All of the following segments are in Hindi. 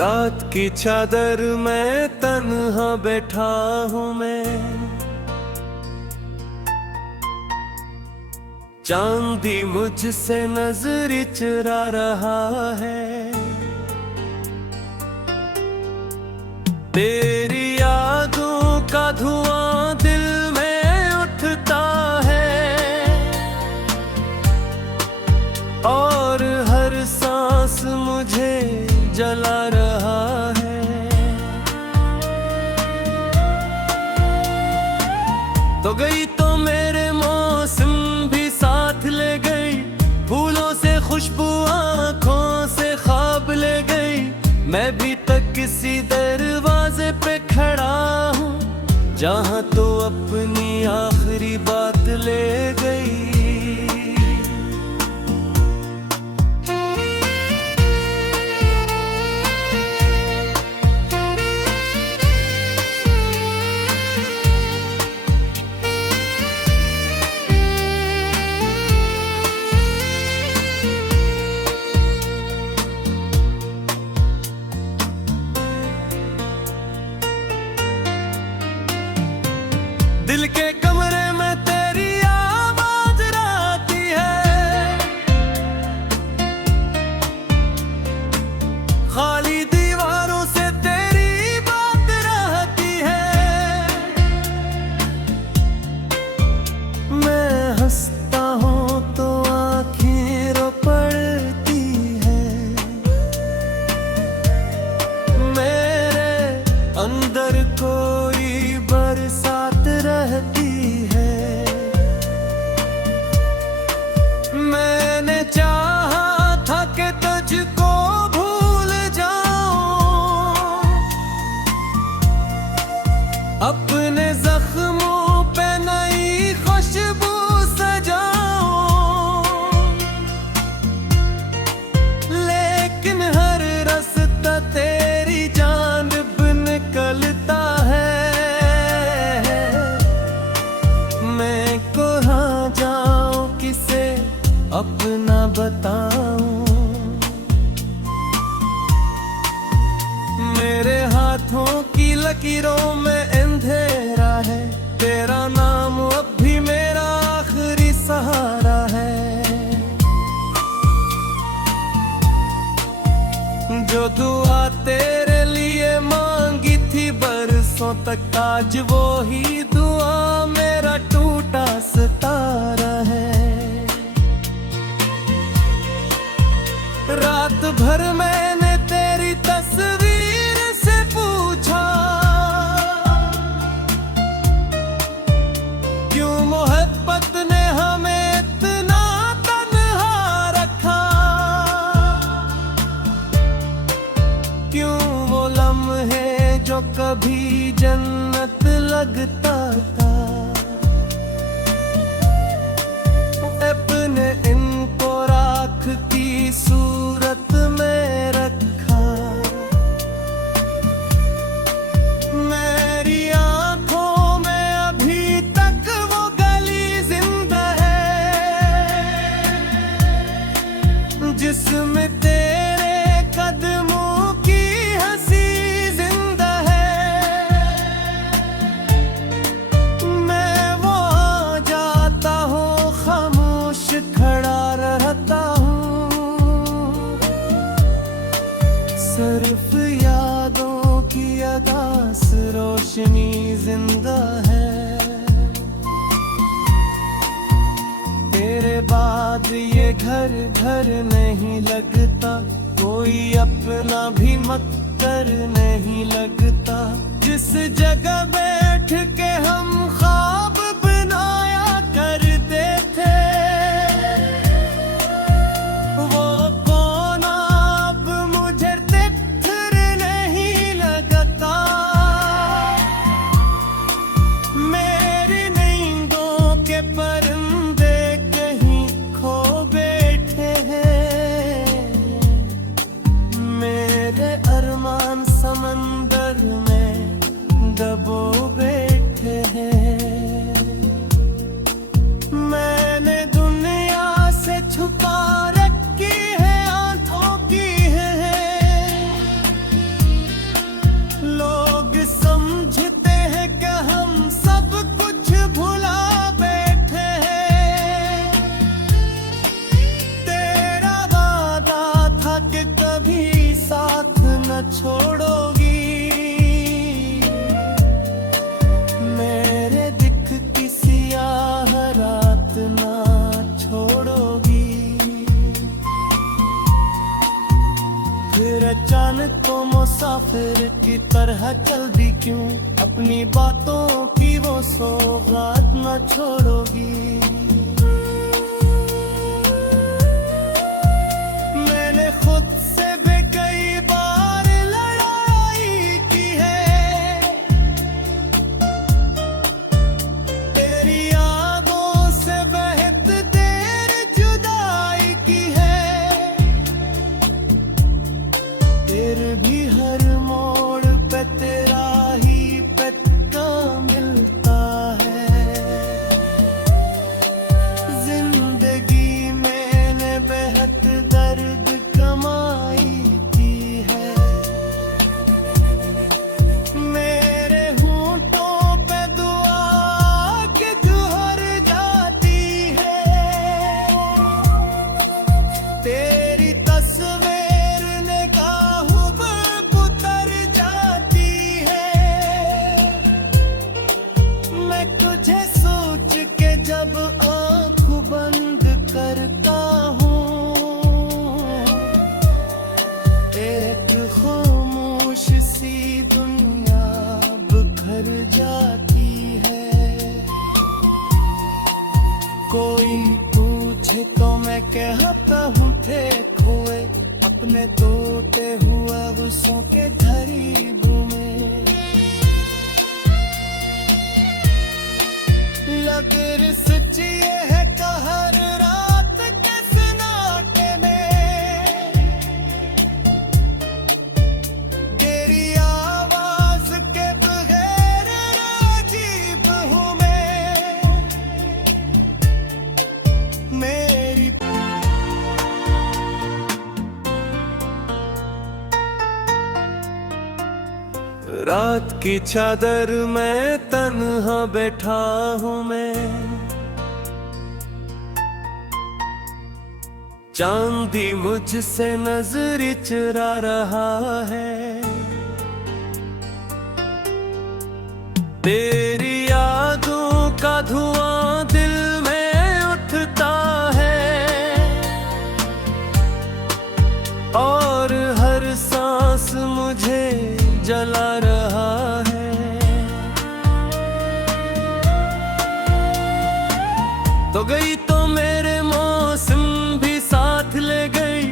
रात की चादर में तन्हा बैठा हूँ मैं, चांदी मुझसे नजर चुरा रहा है। तेरी यादों का धुआं दिल में उठता है और हर सांस मुझे जला रहा है। तो गई तो मेरे मौसम भी साथ ले गई, फूलों से खुशबू आँखों से ख्वाब ले गई। मैं भी तक किसी दरवाजे पे खड़ा हूँ जहाँ तो अपनी आखिरी बात ले गई। दिल के कमरे में तेरी आवाज रहती है, खाली दीवारों से तेरी बात रहती है। मैं हंसता हूँ तो आँखें रो पड़ती है, मेरे अंदर कोई बरसात रहती है। मैंने चाहा था कि तुझको भूल जाऊं, अपने जख्मों पे नई खुशबू सजाऊं, लेकिन हर रास्ता तेरी जानिब निकलता है। मैं कहाँ जाऊं, किसे अपना बताऊं, मेरे हाथों की लकीरों में अंधेरा है। तेरा नाम अब भी मेरा आखिरी सहारा है। जो दुआ तेरे लिए मांगी थी बरसों तक, आज वो ही दुआ मेरा टूटा सितारा है। रात भर मैंने तेरी तस्वीर से पूछा, क्यों मोहब्बत ने हमें इतना तन्हा रखा, क्यों वो लम्हे जो कभी जन्नत लगता था, अपने इनको राख की सूरत में रखा। मेरी आंखों में अभी तक वो गली जिंदा है जिसमें तेरे कदमों की हंसी जिंदा है। मैं वहाँ जाता हूँ, खामोश खड़ा रहता हूँ, सिर्फ यादों की अदास रोशनी जिंदा है। तेरे बाद ये घर घर नहीं लगता, कोई अपना भी मक्कर नहीं लगता। जिस जगह बैठ के हम ख्वाब बनाया करते थे, वो कोना अब मुझे तितर नहीं लगता। मेरी नींदों के परिंदे कहीं खो बैठे हैं, मेरे अरमान समंदर में दबो बैठे। हम सब कुछ भुला बैठे हैं। तेरा वादा था कि कभी साथ न छोड़ोगी, मेरे दिखती सियाह रात ना छोड़ोगी। फिर अचानक तो मुसाफिर की तरह चल दी क्यों, अपनी बातों की वो सौगात न छोड़ोगी। मैंने खुद से भी कई बार लड़ाई की है, तेरी यादों से बहुत देर जुदाई की है। तेरे भी हर मोड़ पे तेरा ही पक्का मिलता है। जिंदगी मैंने बेहद दर्द कमाई की है, मेरे होंठों पे दुआ के जुहर जाती है। तेरी तस्वीर निगाहों पर उतर जाती है। मैं तुझे सोच के जब आँख बंद करता हूँ, एक खामोश सी दुनिया बिखर जाती है। कोई पूछे तो मैं कहता हूँ थे खोए अपने टूटे हुए गुस्सों के धरीब में। लग सच ये है कि हर रात के सन्नाटे में तेरी आवाज के बगैर अजीब हूँ मैं। मेरी रात की चादर में तन्हा बैठा हूँ मैं, चांदी मुझसे नजर चुरा रहा है। तेरी यादों का धुआं दिल में उठता है, और हर सांस मुझे जला रहा है। तो गई तो मेरे मौसम भी साथ ले गई,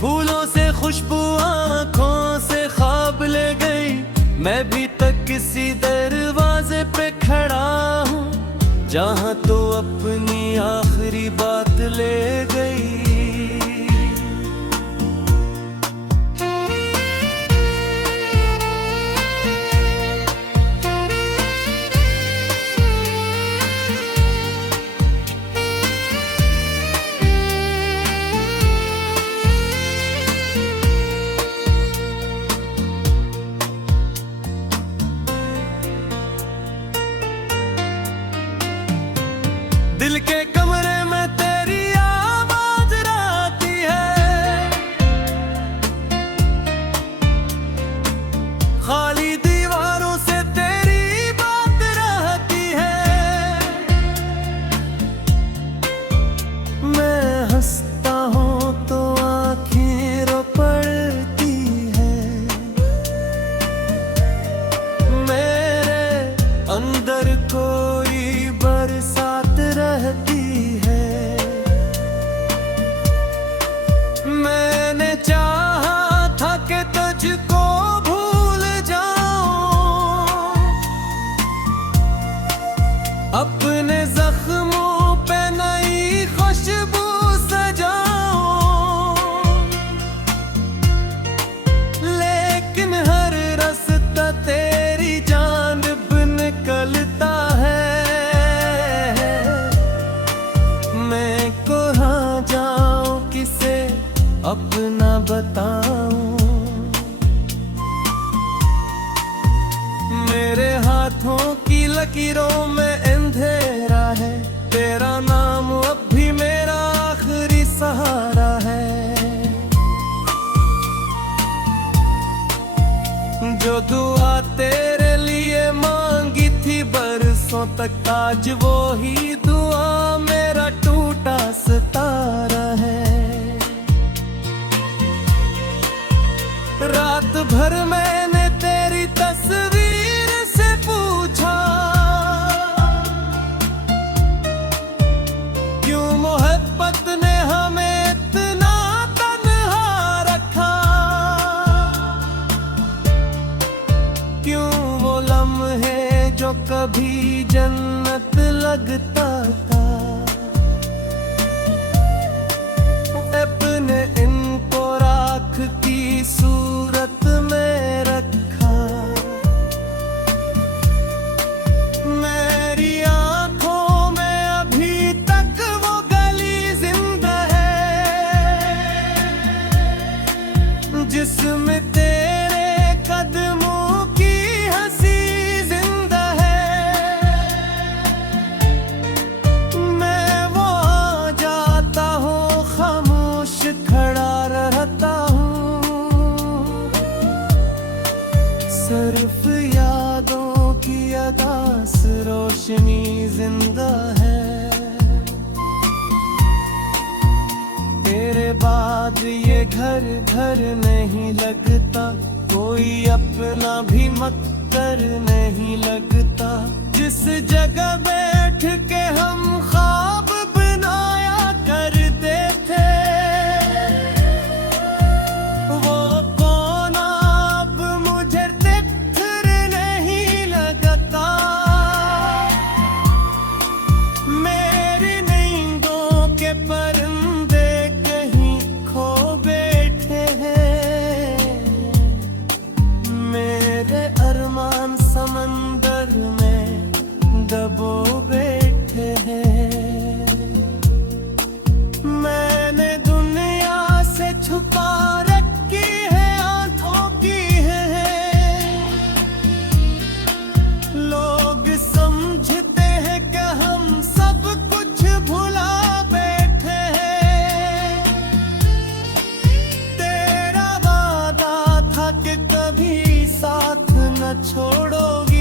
फूलों से खुशबू आँखों से ख्वाब ले गई। मैं भी तक किसी दरवाजे पे खड़ा हूँ, जहाँ तो अपनी आखिरी बात ले गई। दिल के कमरे में तेरी आवाज रहती है, खाली दीवारों से तेरी बात रहती है। मैं हंसता हूँ तो आँखें रो पड़ती है, मेरे अंदर कोई बरसात रहती है। मैंने चाहा था कि तुझको भूल जाऊं, अपने जख्मों पे नई खुशबू सजाऊं, लेकिन हर रास्ता तेरी जानिब निकलता है। मैं कहाँ जाऊं किसे अपना बताऊं, मेरे हाथों की लकीर लकीरों में अंधेरा है, तेरा नाम अब भी मेरा आखिरी सहारा है। जो दुआ तेरे लिए मांगी थी बरसों तक, आज वो ही दुआ मेरा टूटा सितारा है। रात भर मैंने तेरी तस्वीर से पूछा, क्यों मोहब्बत ने हमें इतना तन्हा रखा, क्यों वो लम्हे जो कभी जन्नत लगता था, अपने इनको राख की सूरत में रखा। मेरी आंखों में अभी तक वो गली जिंदा है, जिसमें तेरे कदमों की हंसी जिंदा है। मैं वो आ जाता हूँ, खामोश खड़ा रहता हूँ, सिर्फ यादों की अदास रोशनी जिंदा है। तेरे बाद ये घर घर नहीं लगता, कोई अपना भी मक्कर नहीं लगता। जिस जगह बैठ के हम ख्वाब बनाया करते थे, वो कोना अब मुझे तितर नहीं लगता। मेरी नींदों के परिंदे कहीं खो बैठे हैं, मेरे अरमान समंदर में दबो बैठे हैं। मैंने दुनिया से छुपा रखी है आंखों की है, लोग समझते हैं कि हम सब कुछ भुला बैठे हैं। तेरा वादा था कि कभी साथ न छोड़ोगी,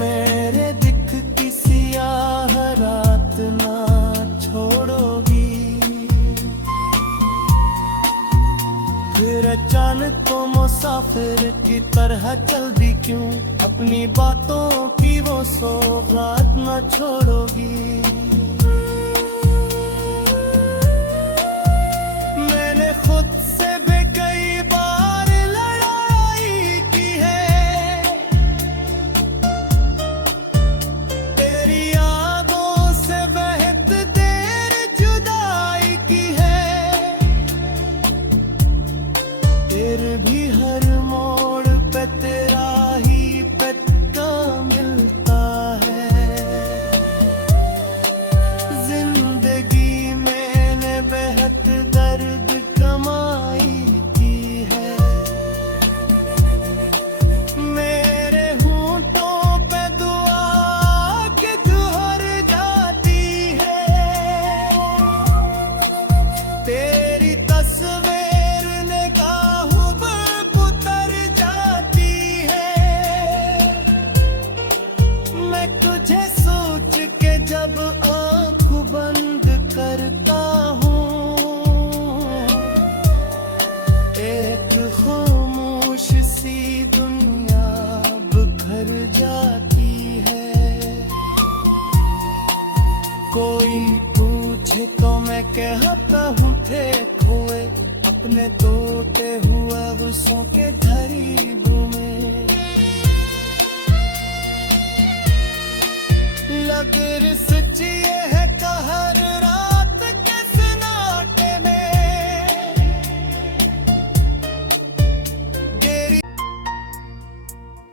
मेरे दिखती सियाह रात ना छोड़ोगी। फिर अचानक तो मुसाफिर की तरह चल दी क्यों, अपनी बातों की वो सौगात ना छोड़ोगी। मैंने खुद से भी कई बार लड़ाई की है, तेरी यादों से बहुत देर जुदाई की है। फिर भी हर मोड़ पे तेरा ही पक्का मिलता है। जिंदगी मैंने बहुत दर्द कमाई की है, मेरे होंठों पे दुआ के जुहर जाती है। तेरी तस्वीर निगाहों पर उतर जाती है। मैं तुझे सोच के जब आँख बंद करता हूँ, एक खामोश सी दुनिया बिखर जाती है। कोई पूछे तो मैं कहता हूँ थे खोए, अपने तोते हुए गुस्सों के धरीबों में। लग रिसच ये है कि हर रात के सन्नाटे में तेरी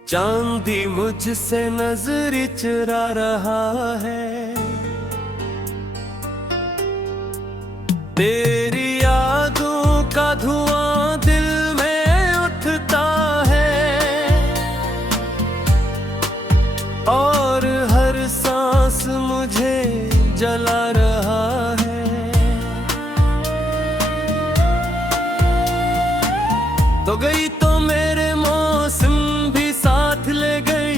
चांदी मुझसे नजर चुरा रहा है। तेरी यादों का धुआं दिल में उठता है। प्यास मुझे जला रहा है। तो गई तो मेरे मौसम भी साथ ले गई,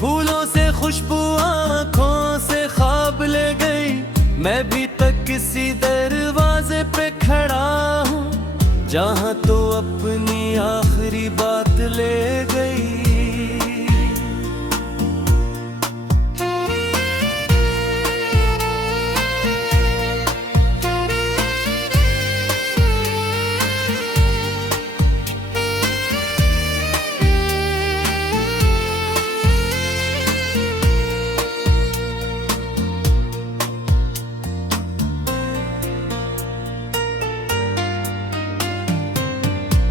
फूलों से खुशबू आँखों से ख्वाब ले गई। मैं भी तक किसी दरवाजे पे खड़ा हूँ, जहाँ तो अपनी आखिरी बात ले गई।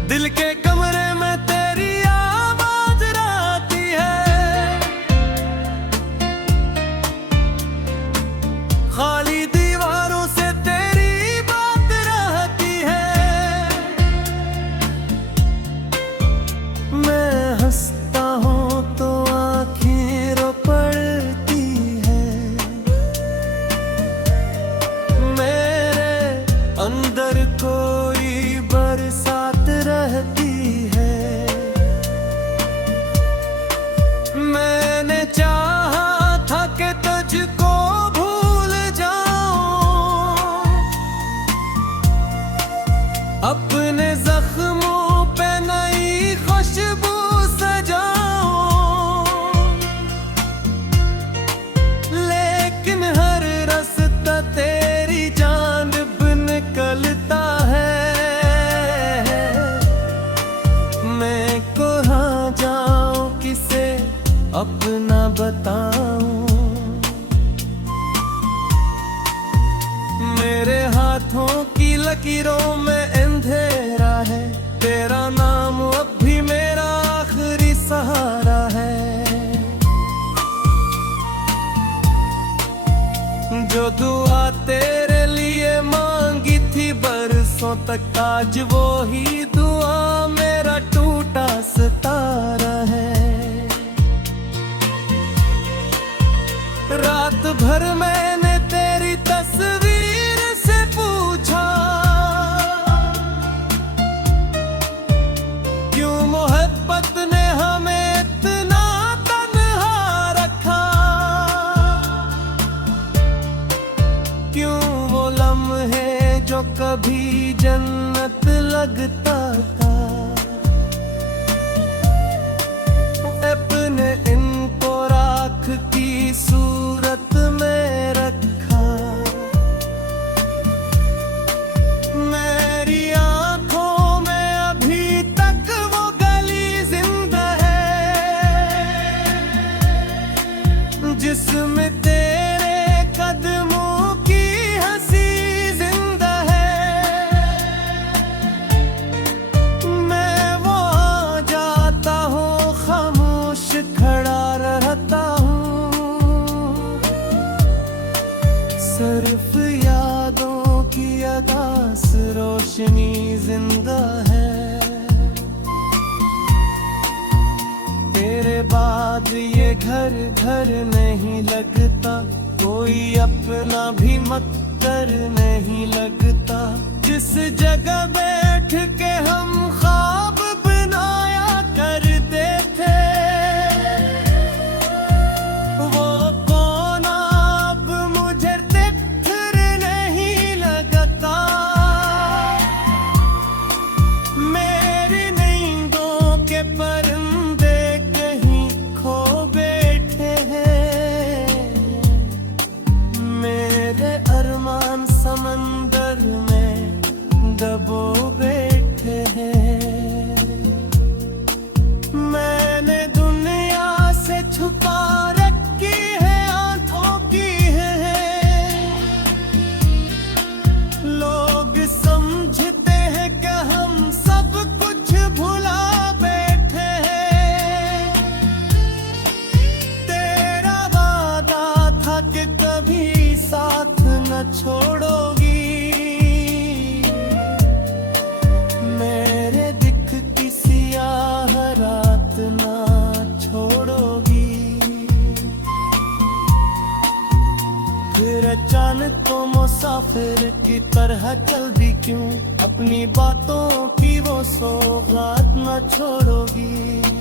दिल के कमरे में तेरी आवाज रहती है, खाली दीवारों से तेरी बात रहती है। मैं हंसता हूँ तो आँखें रो पड़ती है, मेरे अंदर कोई बरसात रहती है। मैंने चाहा था कि तुझको भूल जाऊं, अपने जख्मों पे नई खुशबू सजाऊं, लेकिन हर रास्ता तेरी जानिब निकलता है। मैं कहाँ जाऊं, किसे अपना बताऊं, मेरे हाथों की लकीरों में अंधेरा है। तेरा नाम अब भी मेरा आखिरी सहारा है। जो दुआ तेरे लिए मांगी थी बरसों तक, आज वो ही दुआ मेरा टूटा सितारा है। रात भर मैंने तेरी तस्वीर से पूछा, क्यों मोहब्बत ने हमें इतना तन्हा रखा, क्यों वो लम्हे जो कभी जन्नत लगता था, अपने इनको राख की सूरत में रखा। मेरी आंखों में अभी तक वो गली जिंदा है, जिसमें तेरे कदमों की हंसी जिंदा है। मैं वहाँ जाता हूँ, खामोश खड़ा रहता हूँ, सिर्फ यादों की अदास रोशनी जिंदा है। तेरे बाद ये घर घर नहीं लगता, कोई अपना भी मक्कर नहीं लगता। जिस जगह बैठ के हम ख्वाब बनाया करते थे, वो कोना अब मुझे तितर नहीं लगता। मेरी नींदों के परिंदे कहीं खो बैठे हैं, मेरे अरमान समंदर में दबो बैठे हैं। मैंने दुनिया से छुपा रखी है आंखों की है, लोग समझते हैं कि हम सब कुछ भुला बैठे हैं। तेरा वादा था कि कभी साथ न छोड़ोगी, मेरे दिख की सियाह रात ना छोड़ोगी। तो मुसाफिर की तरह चल दी क्यों, अपनी बातों की वो सौगात न छोड़ोगी।